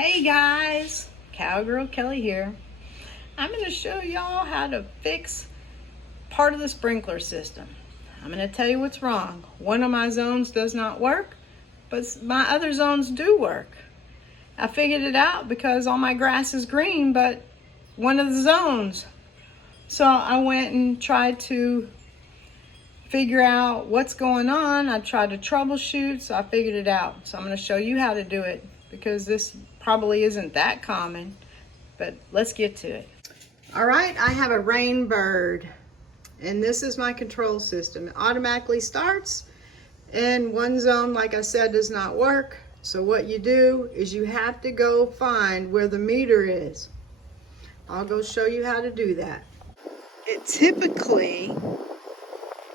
Hey guys, Cowgirl Kelly here. I'm going to show y'all how to fix part of the sprinkler system. I'm going to tell you what's wrong. One of my zones does not work, but my other zones do work. I figured it out because all my grass is green, but one of the zones. So I went and tried to figure out what's going on. I tried to troubleshoot, so I figured it out. So I'm going to show you how to do it because this probably isn't that common, but let's get to it. All right, I have a Rainbird, and this is my control system. It automatically starts, and one zone, like I said, does not work. So what you do is you have to go find where the meter is. I'll go show you how to do that. It typically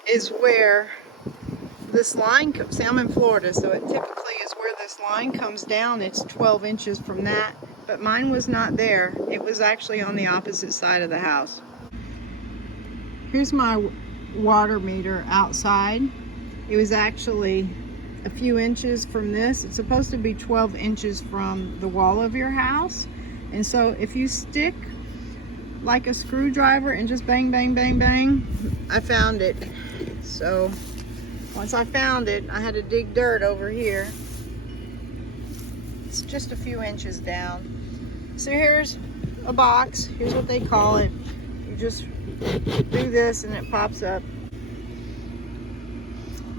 is where this line comes. See, I'm in Florida, so it typically is where this line comes down. It's 12 inches from that, but mine was not there. It was actually on the opposite side of the house. Here's my water meter outside. It was actually a few inches from this. It's supposed to be 12 inches from the wall of your house. And so if you stick like a screwdriver and just bang, bang, bang, bang, I found it. So once I found it, I had to dig dirt over here. It's just a few inches down. So here's a box. Here's what they call it. You just do this and it pops up.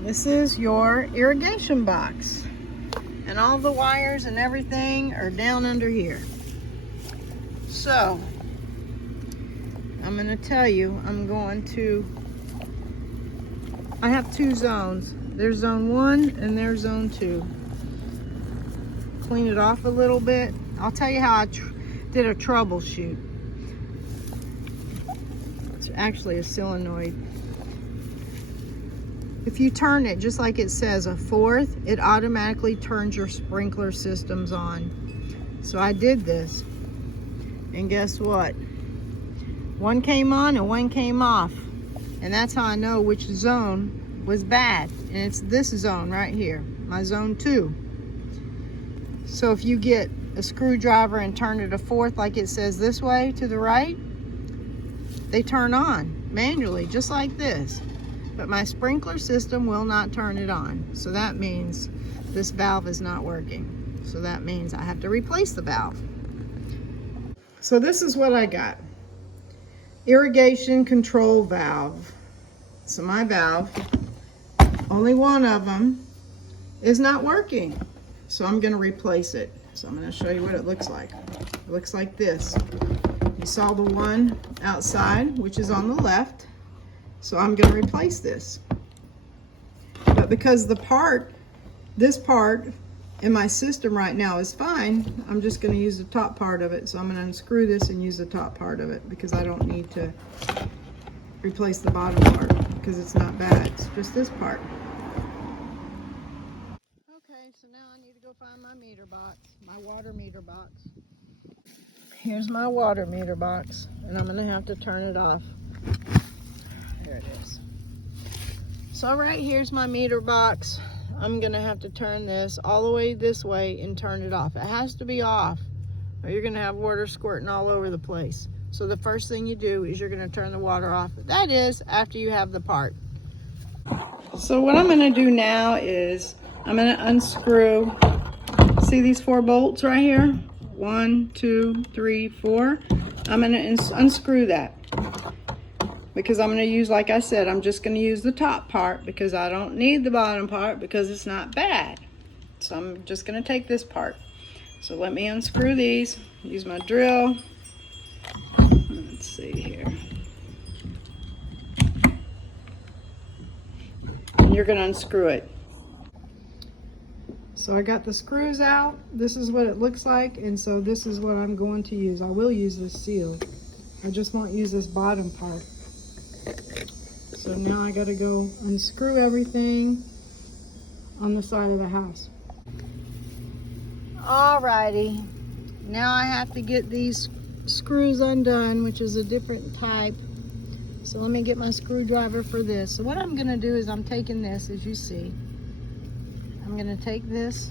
This is your irrigation box. And all the wires and everything are down under here. So I'm going to tell you, I have two zones. There's zone 1 and there's zone 2. Clean it off a little bit. I'll tell you how I did a troubleshoot. It's actually a solenoid. If you turn it just like it says, a fourth, it automatically turns your sprinkler systems on. So I did this. And guess what? One came on and one came off. And that's how I know which zone was bad. And it's this zone right here, my zone 2. So if you get a screwdriver and turn it a fourth like it says this way to the right, they turn on manually, just like this. But my sprinkler system will not turn it on. So that means this valve is not working. So that means I have to replace the valve. So this is what I got. Irrigation control valve. So my valve, only one of them is not working. So I'm going to replace it. So I'm going to show you what it looks like. It looks like this. You saw the one outside, which is on the left. So I'm going to replace this. But because this part in my system right now is fine, I'm just going to use the top part of it. So I'm going to unscrew this and use the top part of it because I don't need to replace the bottom part because it's not bad. It's just this part. Okay, so now I need to go find my meter box, my water meter box. Here's my water meter box, and I'm going to have to turn it off. There it is. So right here's my meter box. I'm going to have to turn this all the way this way and turn it off. It has to be off or you're going to have water squirting all over the place. So the first thing you do is you're going to turn the water off. That is after you have the part. So what I'm going to do now is I'm going to unscrew. See these 4 bolts right here? 1, 2, 3, 4. I'm going to unscrew that. Because I'm going to use, like I said, I'm just going to use the top part because I don't need the bottom part because it's not bad. So I'm just going to take this part. So let me unscrew these. Use my drill. Let's see here. And you're going to unscrew it. So I got the screws out. This is what it looks like. And so this is what I'm going to use. I will use this seal. I just won't use this bottom part. So now I gotta go unscrew everything on the side of the house. Alrighty, now I have to get these screws undone, which is a different type. So let me get my screwdriver for this. So what I'm gonna do is I'm taking this, as you see. I'm gonna take this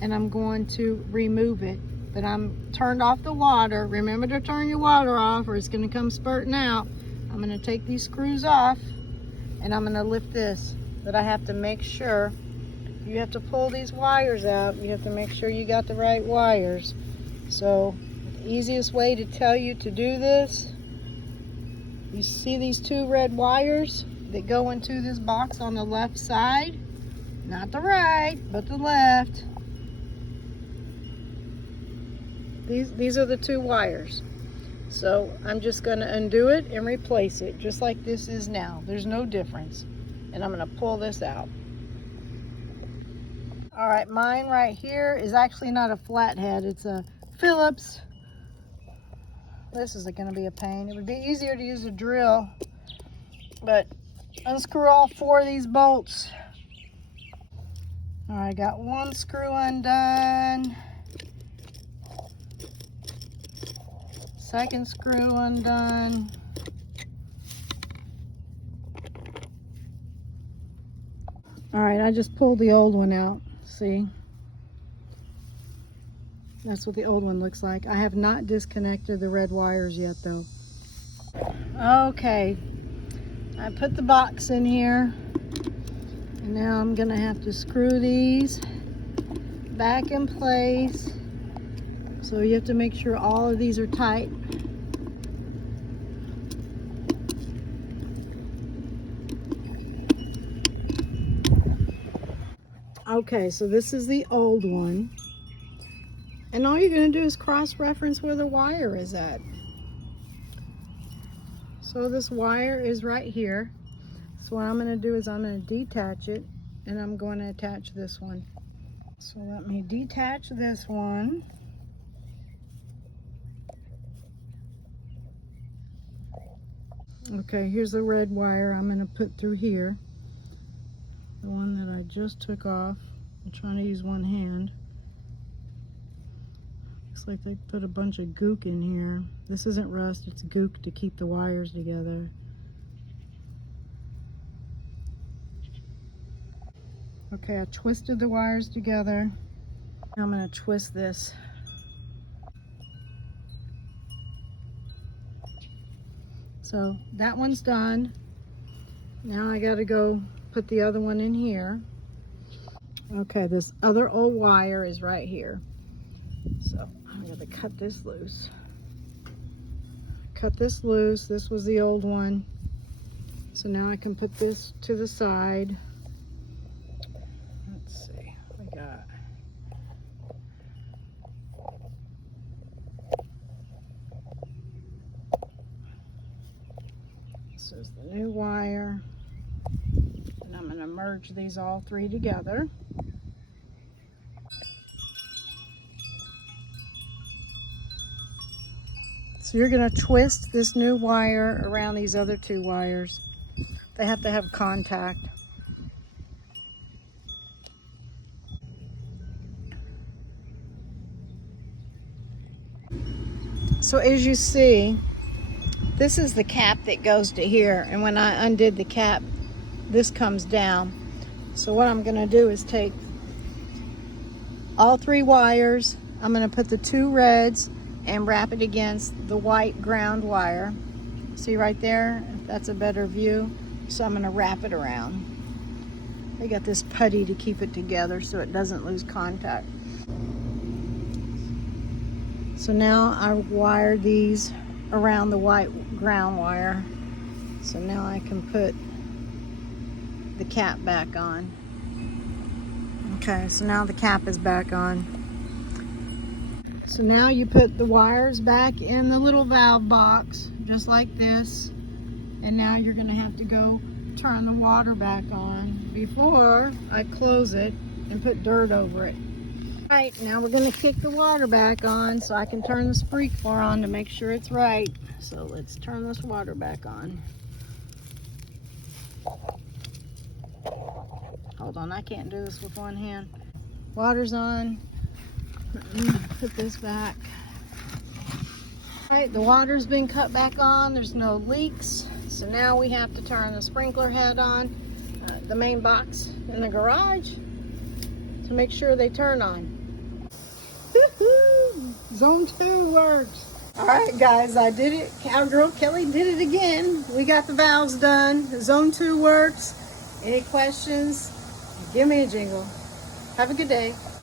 and I'm going to remove it. but I'm turned off the water. Remember to turn your water off or it's gonna come spurting out. I'm gonna take these screws off and I'm gonna lift this, but I have to make sure, you have to pull these wires out. You have to make sure you got the right wires. So the easiest way to tell you to do this, you see these two red wires that go into this box on the left side? Not the right, but the left. These are the two wires. So I'm just gonna undo it and replace it, just like this is now. There's no difference. And I'm gonna pull this out. All right, mine right here is actually not a flathead, it's a Phillips. This is gonna be a pain. It would be easier to use a drill, but unscrew all 4 of these bolts. All right, I got 1 screw undone. Second screw undone. All right, I just pulled the old one out. See? That's what the old one looks like. I have not disconnected the red wires yet though. Okay, I put the box in here. And now I'm gonna have to screw these back in place. So you have to make sure all of these are tight. Okay, so this is the old one. And all you're gonna do is cross-reference where the wire is at. So this wire is right here. So what I'm gonna do is I'm gonna detach it and I'm going to attach this one. So let me detach this one. Okay, here's the red wire I'm gonna put through here. The one that I just took off. I'm trying to use one hand. Looks like they put a bunch of gook in here. This isn't rust, it's gook to keep the wires together. Okay, I twisted the wires together. Now I'm gonna twist this. So that one's done. Now I gotta go put the other one in here. Okay, this other old wire is right here. So I'm gonna cut this loose. Cut this loose. This was the old one. So now I can put this to the side. Let's see, we got. This is the new wire. And I'm gonna merge these all 3 together. So you're gonna twist this new wire around these other 2 wires. They have to have contact. So as you see, this is the cap that goes to here. And when I undid the cap, this comes down. So what I'm gonna do is take all 3 wires. I'm gonna put the 2 reds and wrap it against the white ground wire. See right there? That's a better view. So I'm gonna wrap it around. I got this putty to keep it together so it doesn't lose contact. So now I wired these around the white ground wire. So now I can put the cap back on. Okay, so now the cap is back on. So now you put the wires back in the little valve box, just like this. And now you're gonna have to go turn the water back on before I close it and put dirt over it. All right, now we're gonna kick the water back on so I can turn the sprinkler on to make sure it's right. So let's turn this water back on. Hold on, I can't do this with one hand. Water's on. Let me put this back. All right, the water's been cut back on. There's no leaks. So now we have to turn the sprinkler head on, the main box in the garage, to make sure they turn on. Zone 2 works. All right, guys, I did it. Cowgirl Kelly did it again. We got the valves done. Zone 2 works. Any questions? Give me a jingle. Have a good day.